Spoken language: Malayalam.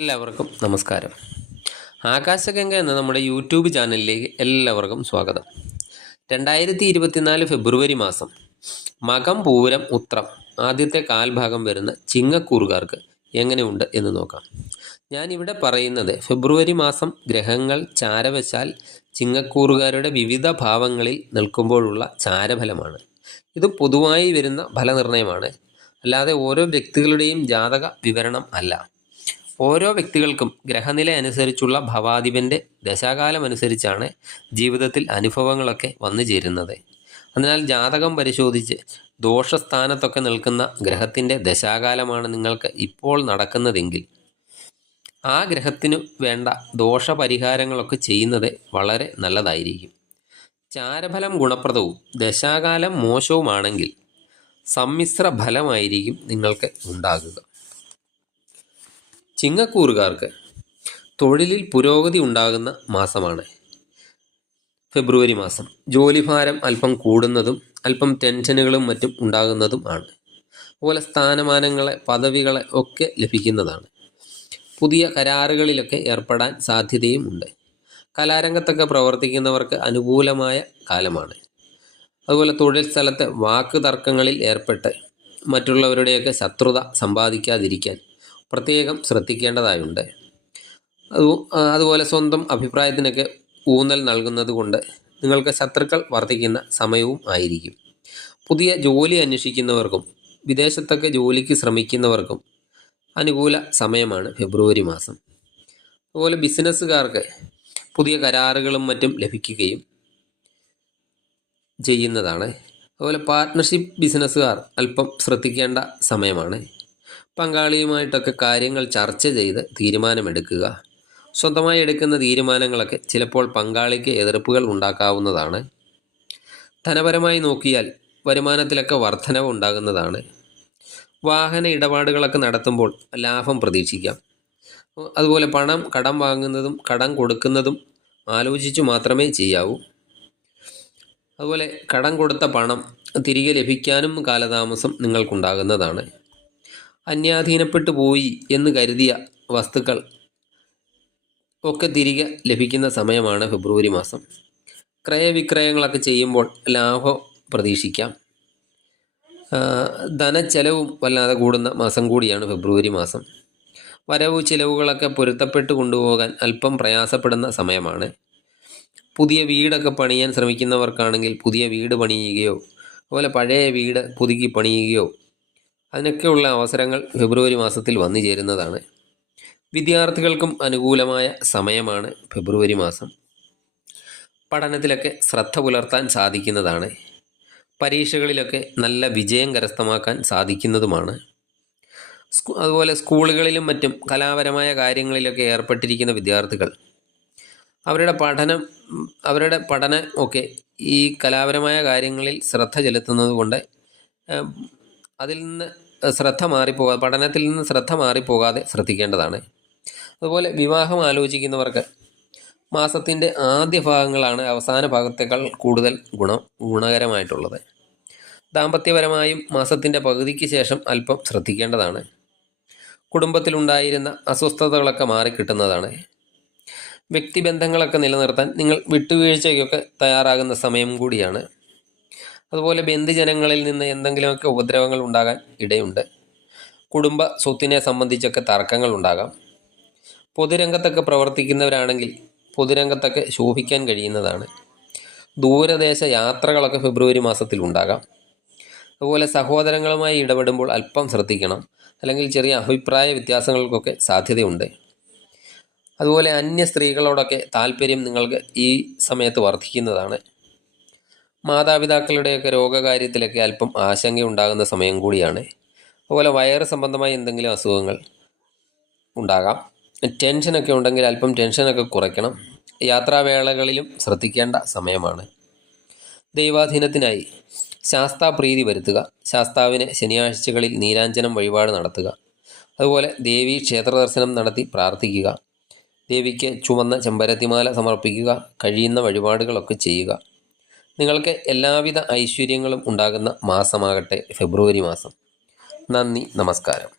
എല്ലാവർക്കും നമസ്കാരം. ആകാശഗംഗ എന്ന നമ്മുടെ യൂട്യൂബ് ചാനലിലേക്ക് എല്ലാവർക്കും സ്വാഗതം. 2024 ഫെബ്രുവരി മാസം മകം, പൂരം, ഉത്രം ആദ്യത്തെ കാൽഭാഗം വരുന്ന ചിങ്ങക്കൂറുകാർക്ക് എങ്ങനെയുണ്ട് എന്ന് നോക്കാം. ഞാനിവിടെ പറയുന്നത് ഫെബ്രുവരി മാസം ഗ്രഹങ്ങൾ ചാരവശാൽ ചിങ്ങക്കൂറുകാരുടെ വിവിധ ഭാവങ്ങളിൽ നിൽക്കുമ്പോഴുള്ള ചാരഫലമാണ്. ഇത് പൊതുവായി വരുന്ന ഫലനിർണ്ണയമാണ്, അല്ലാതെ ഓരോ വ്യക്തികളുടെയും ജാതക വിവരണം അല്ല. ഓരോ വ്യക്തികൾക്കും ഗ്രഹനില അനുസരിച്ചുള്ള ഭവാധിപൻ്റെ ദശാകാലം അനുസരിച്ചാണ് ജീവിതത്തിൽ അനുഭവങ്ങളൊക്കെ വന്നു ചേരുന്നത്. അതിനാൽ ജാതകം പരിശോധിച്ച് ദോഷസ്ഥാനത്തൊക്കെ നിൽക്കുന്ന ഗ്രഹത്തിൻ്റെ ദശാകാലമാണ് നിങ്ങൾക്ക് ഇപ്പോൾ നടക്കുന്നതെങ്കിൽ ആ ഗ്രഹത്തിനു വേണ്ട ദോഷപരിഹാരങ്ങളൊക്കെ ചെയ്യുന്നത് വളരെ നല്ലതായിരിക്കും. ചാരഫലം ഗുണപ്രദവും ദശാകാലം മോശവുമാണെങ്കിൽ സമ്മിശ്ര ഫലമായിരിക്കും നിങ്ങൾക്ക് ഉണ്ടാകുക. ചിങ്ങക്കൂറുകാർക്ക് തൊഴിലിൽ പുരോഗതി ഉണ്ടാകുന്ന മാസമാണ് ഫെബ്രുവരി മാസം. ജോലിഭാരം അല്പം കൂടുന്നതും അല്പം ടെൻഷനുകളും മറ്റും ഉണ്ടാകുന്നതും ആണ്. അതുപോലെ സ്ഥാനമാനങ്ങളെ, പദവികളെ ഒക്കെ ലഭിക്കുന്നതാണ്. പുതിയ കരാറുകളിലൊക്കെ ഏർപ്പെടാൻ സാധ്യതയും ഉണ്ട്. കലാരംഗത്തൊക്കെ പ്രവർത്തിക്കുന്നവർക്ക് അനുകൂലമായ കാലമാണ്. അതുപോലെ തൊഴിൽ സ്ഥലത്തെ വാക്ക് തർക്കങ്ങളിൽ ഏർപ്പെട്ട് മറ്റുള്ളവരുടെയൊക്കെ ശത്രുത സമ്പാദിക്കാതിരിക്കാൻ പ്രത്യേകം ശ്രദ്ധിക്കേണ്ടതായുണ്ട്. അതുപോലെ സ്വന്തം അഭിപ്രായത്തിനൊക്കെ ഊന്നൽ നൽകുന്നത് കൊണ്ട് നിങ്ങൾക്ക് ശത്രുക്കൾ വർദ്ധിക്കുന്ന സമയവും ആയിരിക്കും. പുതിയ ജോലി അന്വേഷിക്കുന്നവർക്കും വിദേശത്തൊക്കെ ജോലിക്ക് ശ്രമിക്കുന്നവർക്കും അനുകൂല സമയമാണ് ഫെബ്രുവരി മാസം. അതുപോലെ ബിസിനസ്സുകാർക്ക് പുതിയ കരാറുകളും മറ്റും ലഭിക്കുകയും ചെയ്യുന്നതാണ്. അതുപോലെ പാർട്ട്ണർഷിപ്പ് ബിസിനസ്സുകാർ അല്പം ശ്രദ്ധിക്കേണ്ട സമയമാണ്. പങ്കാളിയുമായിട്ടൊക്കെ കാര്യങ്ങൾ ചർച്ച ചെയ്ത് തീരുമാനമെടുക്കുക. സ്വന്തമായി എടുക്കുന്ന തീരുമാനങ്ങളൊക്കെ ചിലപ്പോൾ പങ്കാളിക്ക് എതിർപ്പുകൾ ഉണ്ടാക്കാവുന്നതാണ്. ധനപരമായി നോക്കിയാൽ വരുമാനത്തിലൊക്കെ വർധനവ് ഉണ്ടാകുന്നതാണ്. വാഹന ഇടപാടുകളൊക്കെ നടത്തുമ്പോൾ ലാഭം പ്രതീക്ഷിക്കാം. അതുപോലെ പണം കടം വാങ്ങുന്നതും കടം കൊടുക്കുന്നതും ആലോചിച്ചു മാത്രമേ ചെയ്യാവൂ. അതുപോലെ കടം കൊടുത്ത പണം തിരികെ ലഭിക്കാനും കാലതാമസം നിങ്ങൾക്കുണ്ടാകുന്നതാണ്. അന്യാധീനപ്പെട്ടു പോയി എന്ന് കരുതിയ വസ്തുക്കൾ ഒക്കെ തിരികെ ലഭിക്കുന്ന സമയമാണ് ഫെബ്രുവരി മാസം. ക്രയവിക്രയങ്ങളൊക്കെ ചെയ്യുമ്പോൾ ലാഭം പ്രതീക്ഷിക്കാം. ധനച്ചെലവും വല്ലാതെ കൂടുന്ന മാസം കൂടിയാണ് ഫെബ്രുവരി മാസം. വരവ് ചിലവുകളൊക്കെ പൊരുത്തപ്പെട്ട് കൊണ്ടുപോകാൻ അല്പം പ്രയാസപ്പെടുന്ന സമയമാണ്. പുതിയ വീടൊക്കെ പണിയാൻ ശ്രമിക്കുന്നവർക്കാണെങ്കിൽ പുതിയ വീട് പണിയുകയോ അതുപോലെ പഴയ വീട് പുതുക്കി പണിയുകയോ അതിനൊക്കെയുള്ള അവസരങ്ങൾ ഫെബ്രുവരി മാസത്തിൽ വന്നു ചേരുന്നതാണ്. വിദ്യാർത്ഥികൾക്കും അനുകൂലമായ സമയമാണ് ഫെബ്രുവരി മാസം. പഠനത്തിലൊക്കെ ശ്രദ്ധ പുലർത്താൻ സാധിക്കുന്നതാണ്. പരീക്ഷകളിലൊക്കെ നല്ല വിജയം കരസ്ഥമാക്കാൻ സാധിക്കുന്നതുമാണ്. അതുപോലെ സ്കൂളുകളിലും മറ്റും കലാപരമായ കാര്യങ്ങളിലൊക്കെ ഏർപ്പെട്ടിരിക്കുന്ന വിദ്യാർത്ഥികൾ അവരുടെ പഠനം ഒക്കെ ഈ കലാപരമായ കാര്യങ്ങളിൽ ശ്രദ്ധ ചെലുത്തുന്നത് കൊണ്ട് അതിൽ നിന്ന് പഠനത്തിൽ നിന്ന് ശ്രദ്ധ മാറിപ്പോകാതെ ശ്രദ്ധിക്കേണ്ടതാണ്. അതുപോലെ വിവാഹം ആലോചിക്കുന്നവർക്ക് മാസത്തിൻ്റെ ആദ്യ ഭാഗങ്ങളാണ് അവസാന ഭാഗത്തേക്കാൾ കൂടുതൽ ഗുണകരമായിട്ടുള്ളത്. ദാമ്പത്യപരമായും മാസത്തിൻ്റെ പകുതിക്ക് ശേഷം അല്പം ശ്രദ്ധിക്കേണ്ടതാണ്. കുടുംബത്തിലുണ്ടായിരുന്ന അസ്വസ്ഥതകളൊക്കെ മാറിക്കിട്ടുന്നതാണ്. വ്യക്തിബന്ധങ്ങളൊക്കെ നിലനിർത്താൻ നിങ്ങൾ വിട്ടുവീഴ്ചയ്ക്കൊക്കെ തയ്യാറാകുന്ന സമയം കൂടിയാണ്. അതുപോലെ ബന്ധുജനങ്ങളിൽ നിന്ന് എന്തെങ്കിലുമൊക്കെ ഉപദ്രവങ്ങൾ ഉണ്ടാകാൻ ഇടയുണ്ട്. കുടുംബ സ്വത്തിനെ സംബന്ധിച്ചൊക്കെ തർക്കങ്ങൾ ഉണ്ടാകാം. പൊതുരംഗത്തൊക്കെ പ്രവർത്തിക്കുന്നവരാണെങ്കിൽ പൊതുരംഗത്തൊക്കെ ശോഭിക്കാൻ കഴിയുന്നതാണ്. ദൂരദേശ യാത്രകളൊക്കെ ഫെബ്രുവരി മാസത്തിൽ ഉണ്ടാകാം. അതുപോലെ സഹോദരങ്ങളുമായി ഇടപെടുമ്പോൾ അല്പം ശ്രദ്ധിക്കണം, അല്ലെങ്കിൽ ചെറിയ അഭിപ്രായ വ്യത്യാസങ്ങൾക്കൊക്കെ സാധ്യതയുണ്ട്. അതുപോലെ അന്യ സ്ത്രീകളോടൊക്കെ താല്പര്യം നിങ്ങൾക്ക് ഈ സമയത്ത് വർദ്ധിക്കുന്നതാണ്. മാതാപിതാക്കളുടെയൊക്കെ രോഗകാര്യത്തിലൊക്കെ അല്പം ആശങ്കയുണ്ടാകുന്ന സമയം കൂടിയാണ്. അതുപോലെ വയറ് സംബന്ധമായ എന്തെങ്കിലും അസുഖങ്ങൾ ഉണ്ടാകാം. ടെൻഷനൊക്കെ ഉണ്ടെങ്കിൽ അല്പം ടെൻഷനൊക്കെ കുറയ്ക്കണം. യാത്രാവേളകളിലും ശ്രദ്ധിക്കേണ്ട സമയമാണ്. ദൈവാധീനത്തിനായി ശാസ്താപ്രീതി വരുത്തുക. ശാസ്താവിന് ശനിയാഴ്ചകളിൽ നീരാഞ്ജനം വഴിപാട് നടത്തുക. അതുപോലെ ദേവീ ക്ഷേത്ര ദർശനം നടത്തി പ്രാർത്ഥിക്കുക. ദേവിക്ക് ചുവന്ന ചെമ്പരത്തിമാല സമർപ്പിക്കുക. കഴിയുന്ന വഴിപാടുകളൊക്കെ ചെയ്യുക. നിങ്ങൾക്ക് എല്ലാവിധ ഐശ്വര്യങ്ങളും ഉണ്ടാകുന്ന മാസമാകട്ടെ ഫെബ്രുവരി മാസം. നന്ദി, നമസ്കാരം.